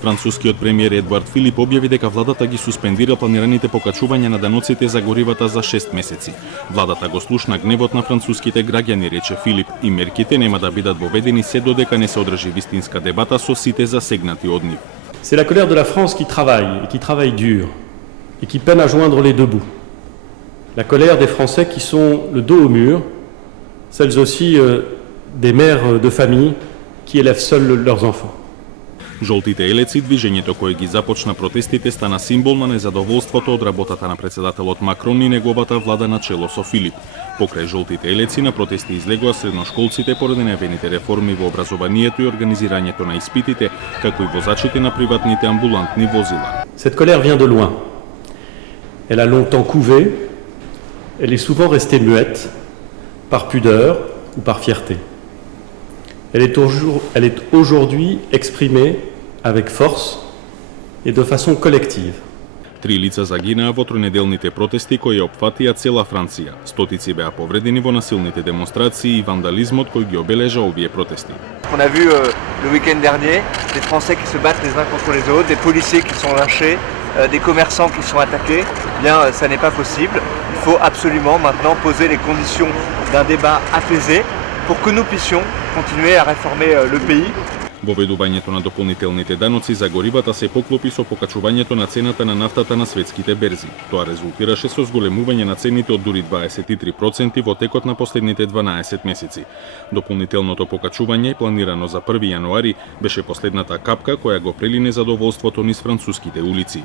Францускиот премиер Едуард Филип објави дека владата ги суспендира планираните покачувања на даноците за горивата за 6 месеци. Владата го слушна гневот на француските граѓани, рече Филип, и мерките нема да бидат воведени се додека не се одржи вистинска дебата со сите засегнати од нив. C'est la colère de la France qui travaille dur et qui peine à joindre les deux bouts. La colère des Français qui sont le dos au mur, celles aussi des mères de famille qui élèvent seuls leurs enfants. Жолтите елеци, движењето кое ги започна протестите, стана символ на незадоволството од работата на председателот Макрон и неговата влада на чело со Филип. Покрај жолтите елеци на протести излегоа средношколците поради најавените реформи во образованието и организирањето на испитите, како и возачите на приватните амбулантни возила. Cette colère vient de loin. Elle a longtemps couvé. Elle est souvent restée muette par pudeur ou par fierté. Elle est aujourd'hui exprimée avec force et de façon collective. 3 лица загинаа во тројнеделните протести кои опфатија цела Франција. Стотици беа повредени во насилните демонстрации и вандализмот кој ги обележа овие протести. On a vu le week-end dernier des Français qui se battent les uns contre les autres, des policiers qui sont lynchés, des commerçants qui sont attaqués. Bien, ça n'est pas possible. Il faut absolument maintenant poser les conditions d'un débat apaisé pour que nous puissions continuer à réformer le pays. Воведувањето на дополнителните даноци за горивата се поклопи со покачувањето на цената на нафтата на светските берзи. Тоа резултираше со зголемување на цените од дури 23% во текот на последните 12 месеци. Дополнителното покачување, планирано за 1 јануари, беше последната капка која го прели незадоволството низ француските улици.